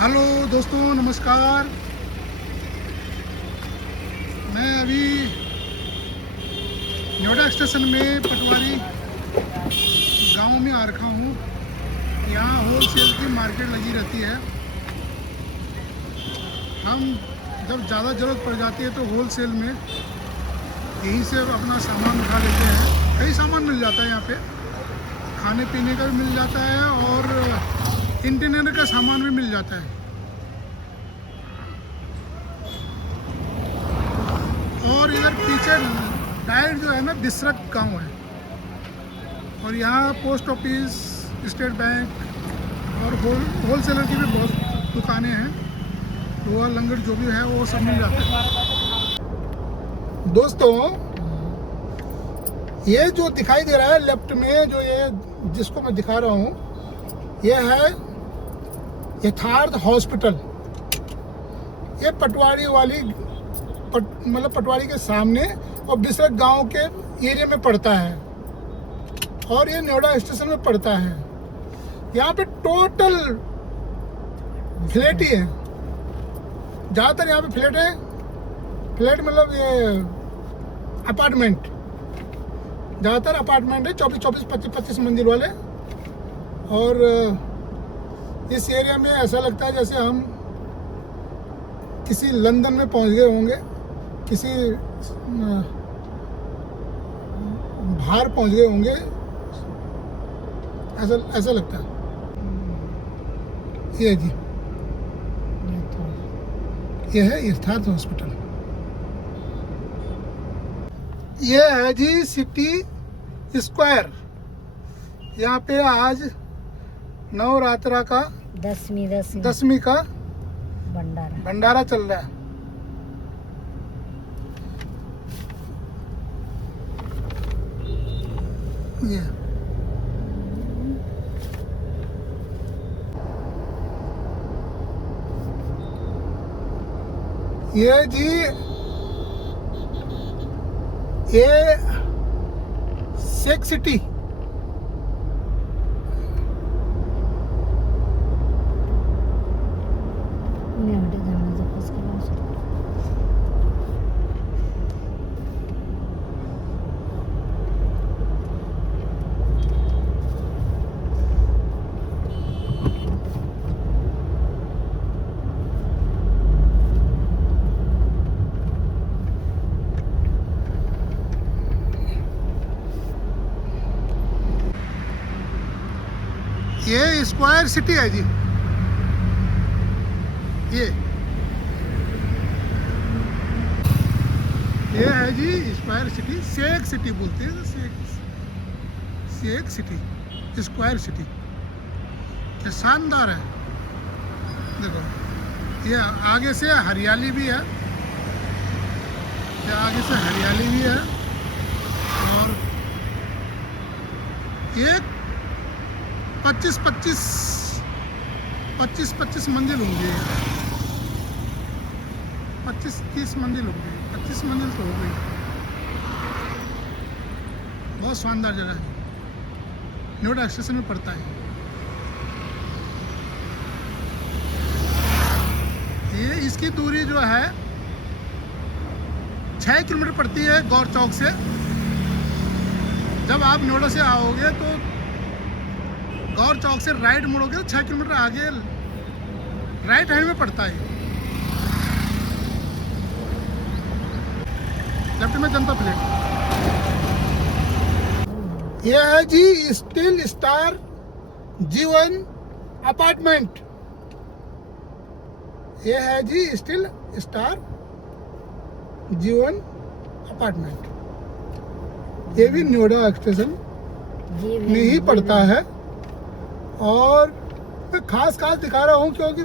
Hello दोस्तों, नमस्कार। मैं अभी नोएडा स्टेशन में पटवारी गांव में आ रखा हूँ। यहाँ होल सेल की मार्केट लगी रहती है। हम जब ज़्यादा ज़रूरत पड़ जाती है तो होल सेल में यहीं से अपना सामान उठा लेते हैं। कई सामान मिल जाता है यहाँ पे, खाने पीने का भी मिल जाता है और इंटीरियर का सामान भी मिल जाता है। और इधर पीछे डायरेक्ट जो है ना बिसरक गांव है, और यहाँ पोस्ट ऑफिस, स्टेट बैंक और होल सेलर की भी बहुत दुकानें हैं। लोहा लंगड़ जो भी है वो सब मिल जाता है। दोस्तों, ये जो दिखाई दे रहा है लेफ्ट में, जो ये जिसको मैं दिखा रहा हूँ, ये है यथार्थ हॉस्पिटल। ये पटवारी वाली मतलब पटवारी के सामने और बिसरक गांव के एरिया में पड़ता है, और ये नोएडा स्टेशन में पड़ता है। यहाँ पे टोटल फ्लैट ही है, ज़्यादातर यहाँ पे फ्लैट है। फ्लैट मतलब ये अपार्टमेंट, ज़्यादातर अपार्टमेंट है, 24-25 मंजिल वाले। और इस एरिया में ऐसा लगता है जैसे हम किसी लंदन में पहुंच गए होंगे, किसी बाहर पहुंच गए होंगे, ऐसा लगता है। ये जी, ये है यथार्थ हॉस्पिटल। ये है जी सिटी स्क्वायर। यहाँ पे आज नवरात्रा का दसवीं का भंडारा चल रहा है। ये जी, ये शेख सिटी। ये स्क्वायर सिटी है जी। ये है जी स्क्वायर सिटी। शेख सिटी बोलते हैं, शेख सिटी, स्क्वायर सिटी। ये शानदार है। देखो, ये आगे से हरियाली भी है, ये आगे से हरियाली भी है। और ये 25 मंजिल होंगे, 25-30 मंजिल होंगे, 25 मंजिल तो हो गई। बहुत शानदार जगह है, नोएडा स्टेशन में पड़ता है। ये इसकी दूरी जो है 6 किलोमीटर पड़ती है गौर चौक से। जब आप नोएडा से आओगे तो गौर चौक से राइट मुड़ोगे तो 6 किलोमीटर आगे राइट हैंड में पड़ता है। लेफ्ट में जनता प्लेट। यह है जी स्टील स्टार जीवन अपार्टमेंट। यह है जी स्टील स्टार जीवन अपार्टमेंट। ये भी नोएडा स्टेशन में ही पड़ता है। और मैं खास दिखा रहा हूँ क्योंकि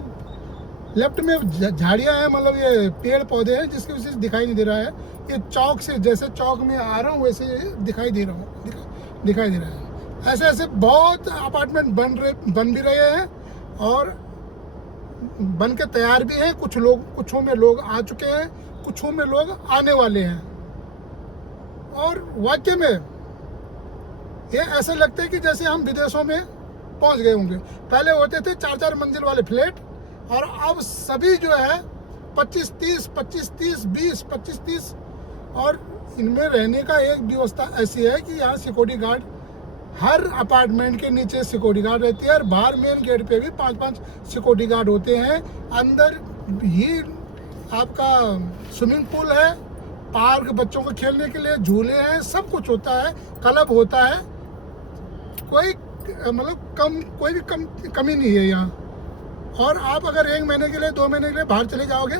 लेफ्ट में झाड़ियाँ हैं, मतलब ये पेड़ पौधे हैं जिसकी वजह से दिखाई नहीं दे रहा है। ये चौक से, जैसे चौक में आ रहा हूँ वैसे दिखाई दे रहा है। ऐसे बहुत अपार्टमेंट बन भी रहे हैं और बन के तैयार भी हैं। कुछों में लोग आ चुके हैं, कुछों में लोग आने वाले हैं। और वाकई में ये ऐसा लगता है कि जैसे हम विदेशों में पहुंच गए होंगे। पहले होते थे 4-4 मंजिल वाले फ्लैट, और अब सभी जो है 25-30, 25-30, 20, 25-30, और इनमें रहने का एक व्यवस्था ऐसी है कि यहाँ सिक्योरिटी गार्ड हर अपार्टमेंट के नीचे सिक्योरिटी गार्ड रहती है, और बाहर मेन गेट पे भी 5-5 सिक्योरिटी गार्ड होते हैं। अंदर ही आपका स्विमिंग पूल है, पार्क बच्चों को खेलने के लिए, झूले हैं, सब कुछ होता है, क्लब होता है, कोई मतलब कोई भी कमी नहीं है यहाँ। और आप अगर 1 महीने के लिए 2 महीने के लिए बाहर चले जाओगे,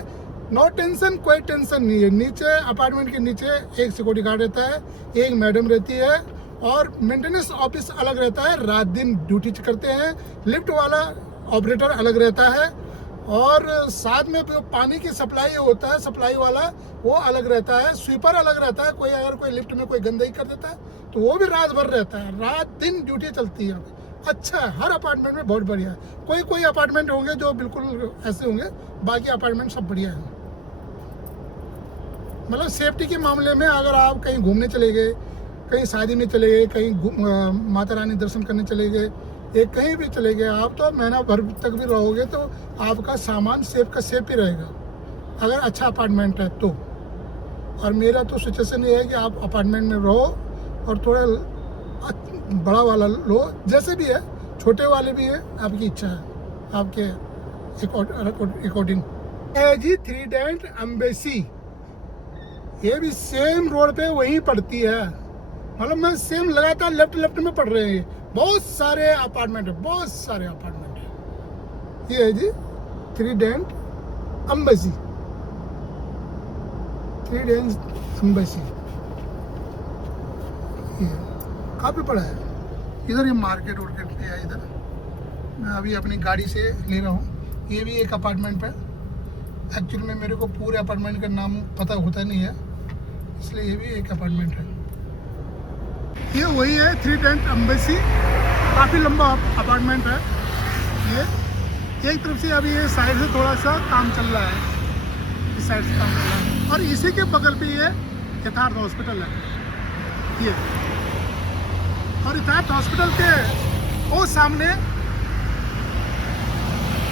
नो टेंशन, कोई टेंशन नहीं है। नीचे अपार्टमेंट के नीचे एक सिक्योरिटी गार्ड रहता है, एक मैडम रहती है, और मेंटेनेंस ऑफिस अलग रहता है, रात दिन ड्यूटी करते हैं। लिफ्ट वाला ऑपरेटर अलग रहता है, और साथ में जो पानी की सप्लाई होता है, सप्लाई वाला वो अलग रहता है। स्वीपर अलग रहता है, कोई अगर कोई लिफ्ट में कोई गंदगी कर देता है तो वो भी रात भर रहता है, रात दिन ड्यूटी चलती है। अच्छा है, हर अपार्टमेंट में बहुत बढ़िया है। कोई अपार्टमेंट होंगे जो बिल्कुल ऐसे होंगे, बाकी अपार्टमेंट सब बढ़िया है। मतलब सेफ्टी के मामले में अगर आप कहीं घूमने चले गए, कहीं शादी में चले गए, कहीं माता रानी दर्शन करने चले गए, एक कहीं भी चले गए आप, तो महीना भर तक भी रहोगे तो आपका सामान सेफ का सेफ ही रहेगा, अगर अच्छा अपार्टमेंट है तो। और मेरा तो सजेशन ये है कि आप अपार्टमेंट में रहो, और थोड़ा बड़ा वाला लो, जैसे भी है, छोटे वाले भी है, आपकी इच्छा है, आपके अकॉर्डिंग। है जी थ्रीडेंट एम्बेसी, ये भी सेम रोड पे वहीं पड़ती है, मतलब मैं सेम लगातार लेफ्ट में पड़ रहे हैं। बहुत सारे अपार्टमेंट है, बहुत सारे अपार्टमेंट है। ये है जी थ्रीडेंट एम्बेसी, थ्रीडेंट एम्बेसी, ये काफ़ी बड़ा है। इधर ये मार्केट वार्केट है, इधर मैं अभी अपनी गाड़ी से ले रहा हूँ। ये भी एक अपार्टमेंट है, एक्चुअली में मेरे को पूरे अपार्टमेंट का नाम पता होता नहीं है, इसलिए ये भी एक अपार्टमेंट है। ये वही है थ्रीडेंट एम्बेसी, काफ़ी लंबा अपार्टमेंट है ये। एक तरफ से अभी ये साइड से थोड़ा सा काम चल रहा है, इस साइड से काम चल रहा है, और इसी के बगल पे ये यथार्थ हॉस्पिटल है ये। और यथार्थ हॉस्पिटल के वो सामने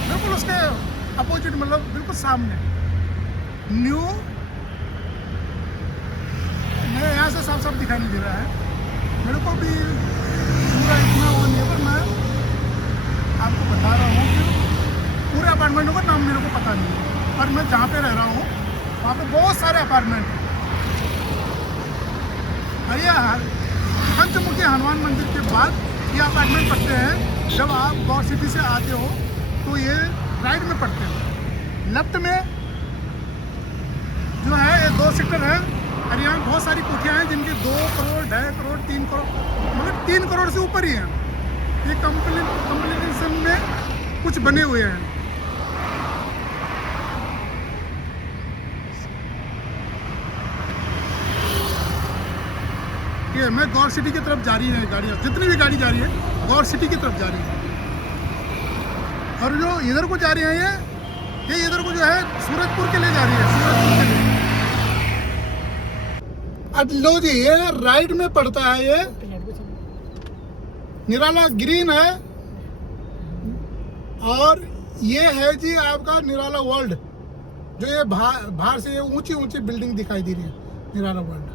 बिल्कुल उसके अपोजिट, मतलब बिल्कुल सामने न्यू, मैं यहाँ से साफ दिखाई नहीं दे रहा है मेरे को भी पूरा, इतना वो नहीं है, पर मैं आपको बता रहा हूँ कि पूरे अपार्टमेंटों का नाम मेरे को पता नहीं है, पर मैं जहाँ पे रह रहा हूँ वहाँ पे बहुत सारे अपार्टमेंट हैं। और पंचमुखी हनुमान मंदिर के बाद ये अपार्टमेंट पड़ते हैं। जब आप गौर सिटी से आते हो तो ये राइट में पड़ते हैं, लेफ्ट में जो है ये 2 सेक्टर है, और यहाँ बहुत सारी कोठियाँ हैं जिनकी 2 करोड़, 2.5 करोड़, 3 करोड़, मतलब 3 करोड़ से ऊपर ही हैं। ये कॉम्प्लिकेशन में कुछ बने हुए हैं। ये मैं गौर सिटी की तरफ जा रही है गाड़ियाँ, जितनी भी गाड़ी जा रही है गौर सिटी की तरफ जा रही है। और जो इधर को जा रही है ये इधर को जो है सूरजपुर के लिए जा रही है, सूरजपुर के लिए। अब लो जी, ये राइट में पड़ता है, ये निराला ग्रीन है, और ये है जी आपका निराला वर्ल्ड, जो ये बाहर से ये ऊंची बिल्डिंग दिखाई दे रही है, निराला वर्ल्ड।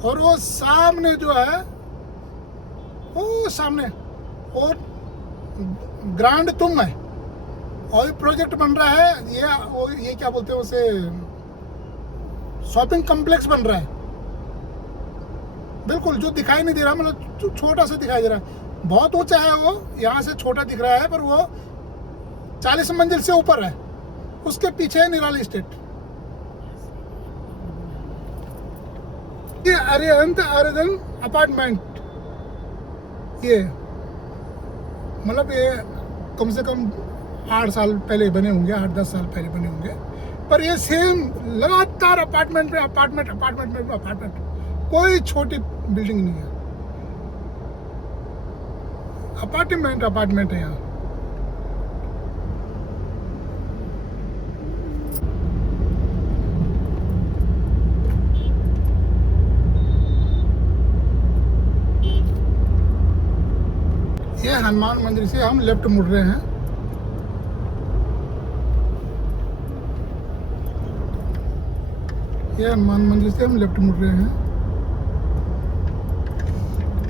और वो सामने जो है, वो सामने और ग्रांड तुम है, और प्रोजेक्ट बन रहा है। ये क्या बोलते हैं उसे, शॉपिंग कॉम्प्लेक्स बन रहा है, बिल्कुल जो दिखाई नहीं दे रहा, मतलब छोटा सा दिखाई दे रहा है। बहुत ऊंचा है वो, यहाँ से छोटा दिख रहा है, पर वो 40 मंजिल से ऊपर है। उसके पीछे है निराली स्टेट। ये अरिहंत आराधन अपार्टमेंट, ये मतलब ये कम से कम 8 साल पहले बने होंगे, 8-10 साल पहले बने होंगे, पर ये सेम लगातार अपार्टमेंट में अपार्टमेंट, कोई छोटी बिल्डिंग नहीं है, अपार्टमेंट है यहाँ। ये हनुमान मंदिर से हम लेफ्ट मुड़ रहे हैं। ये हनुमान मंदिर से हम लेफ्ट मुड़ रहे हैं।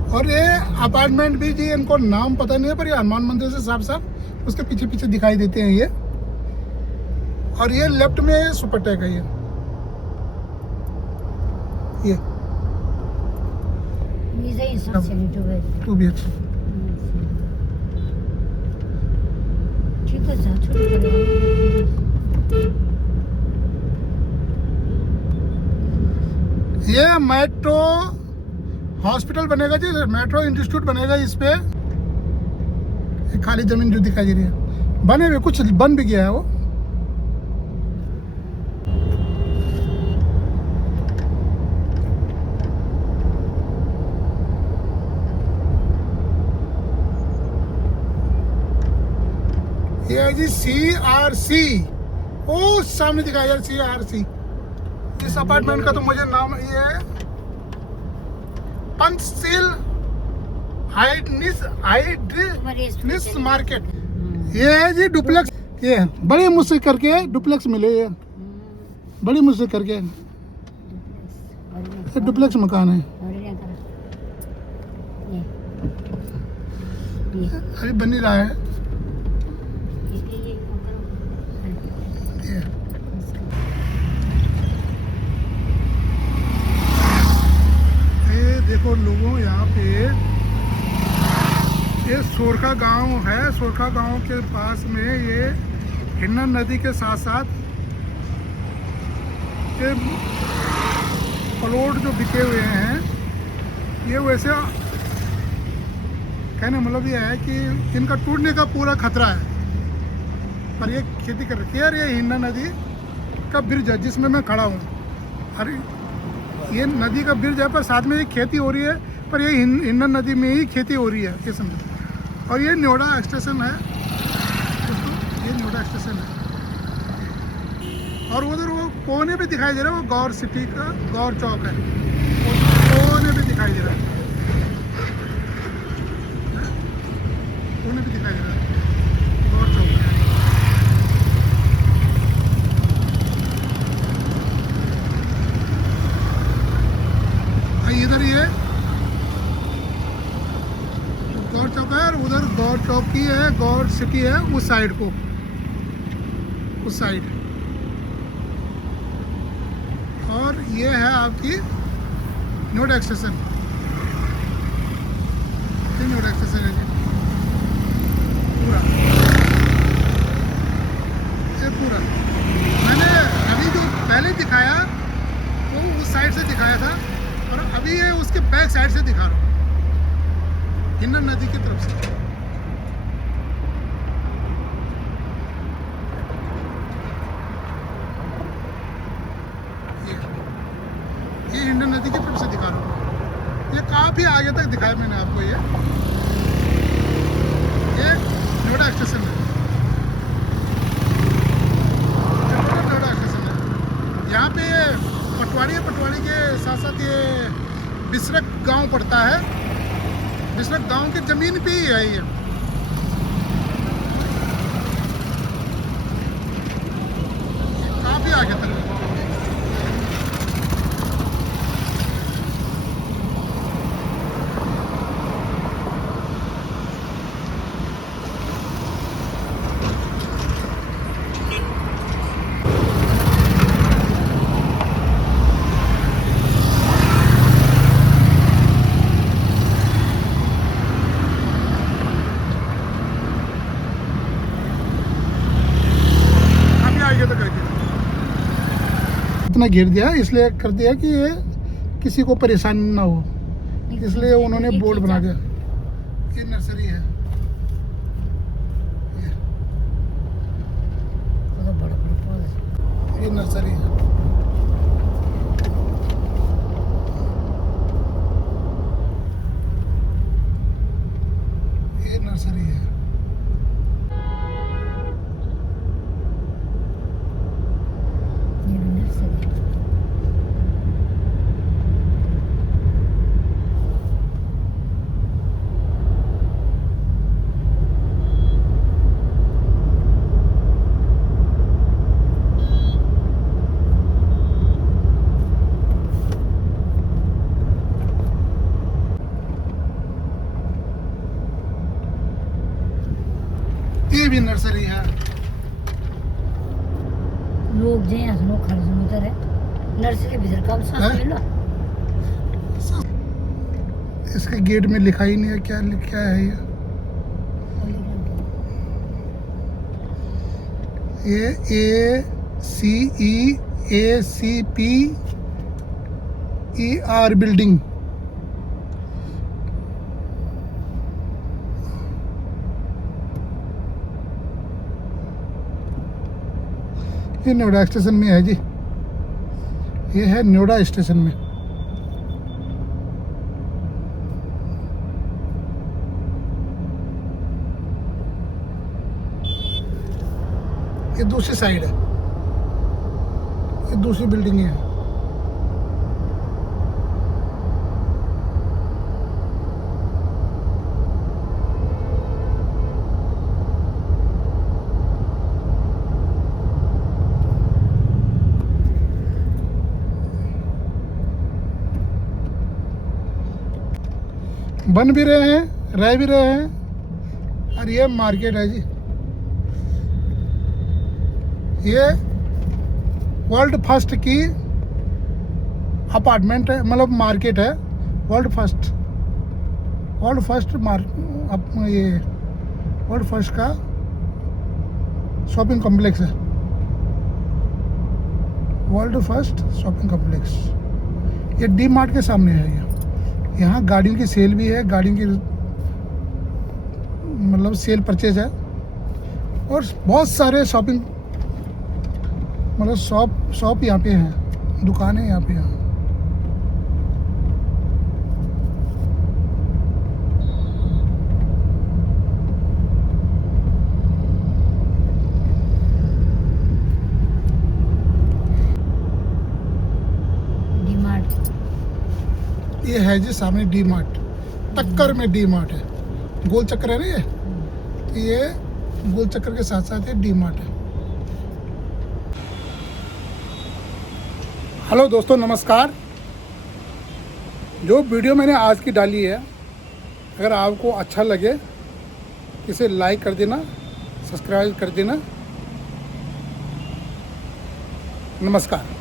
और ये अपार्टमेंट भी जी इनको नाम पता नहीं है, पर ये हनुमान मंदिर से साफ साफ उसके पीछे पीछे दिखाई देते हैं ये। और ये लेफ्ट में सुपरटेक है ये तू भी अच्छा। ये मेट्रो हॉस्पिटल बनेगा जी, मेट्रो इंस्टीट्यूट बनेगा इस पे। एक खाली जमीन जो दिखाई दे रही है, बने हुए कुछ बन भी गया है वो। ये है जी CRC, ओ सामने दिखाया यार CRC। इस अपार्टमेंट का तो मुझे नाम ये पंचशील हाइड्रिस मार्केट। ये है जी डुप्लेक्स, ये बड़ी मुश्किल करके डुप्लेक्स मिले, ये बड़ी मुश्किल करके ये डुप्लेक्स मकान है। अभी बन ही रहा है। देखो लोगों, यहाँ पे ये सोरखा गांव है। सोरखा गांव के पास में ये हिन्नन नदी के साथ साथ ये प्लॉट जो बिके हुए हैं, ये वैसे कहने मतलब ये है कि इनका टूटने का पूरा खतरा है, पर ये खेती कर रखी है। और ये हिन्नन नदी का ब्रिज है जिसमें मैं खड़ा हूँ। अरे ये नदी का ब्रिज है, पर साथ में ये खेती हो रही है, पर ये हिन्नन नदी में ही खेती हो रही है, ये समझो। और ये न्योडा स्टेशन है दोस्तों, ये न्योडा स्टेशन है। और उधर वो कोने पे दिखाई दे रहा है, वो गौर सिटी का गौर चौक है, कोने पे दिखाई दे रहा है, कोने पे दिखाई दे रहा है गौर चौक है। इधर ये गौर चौक है, और उधर गौर चौक की है, गौर सिटी है उस साइड को, उस साइड। और ये है आपकी न्योडा स्टेशन, ये न्योडा स्टेशन है पूरा, ये पूरा। मैंने अभी जो पहले दिखाया वो उस साइड से दिखाया था, और अभी ये उसके बैक साइड से दिखा रहा हूँ, हिन्नन नदी की तरफ से। ये हिन्नन नदी की तरफ से दिखा रहा हूँ। ये काफी आगे तक दिखाया मैंने आपको। ये न्योडा स्टेशन है, न्योडा स्टेशन है। यहाँ पे पटवाड़ी के साथ साथ ये बिसरक गांव पड़ता है। बिसरक गांव की जमीन पे ही है ये। काफी आगे तक। इतना घेर दिया, इसलिए कर दिया कि ये किसी को परेशानी ना हो, इसलिए उन्होंने बोर्ड बना दिया। ये नर्सरी है, ये नर्सरी है। ये नर्सरी है। ये भी नर्सरी है। लोग जे हसनो खर्च उधर है नर्सरी भीतर कम सस्ता मिला। इसके गेट में लिखा ही नहीं है क्या क्या है ये ACEACPER बिल्डिंग। ये नोएडा स्टेशन में है जी, ये है नोएडा स्टेशन में। ये दूसरी साइड है, ये दूसरी बिल्डिंग है। बन भी रहे हैं, रह भी रहे हैं। और ये मार्केट है जी, ये वर्ल्ड फर्स्ट की अपार्टमेंट है, मतलब मार्केट है। वर्ल्ड फर्स्ट ये वर्ल्ड फर्स्ट का शॉपिंग कॉम्प्लेक्स है। वर्ल्ड फर्स्ट शॉपिंग कॉम्प्लेक्स ये डी मार्ट के सामने है। यहाँ गाड़ियों की सेल भी है, गाड़ियों की मतलब सेल परचेज है। और बहुत सारे शॉपिंग मतलब शॉप यहाँ पे हैं, दुकानें यहाँ पे हैं। ये है जी सामने डी मार्ट, टक्कर में डी मार्ट है। गोल चक्कर है ना ये, तो ये गोल चक्कर के साथ साथ ये डी मार्ट है। हेलो दोस्तों, नमस्कार। जो वीडियो मैंने आज की डाली है, अगर आपको अच्छा लगे इसे लाइक कर देना, सब्सक्राइब कर देना। नमस्कार।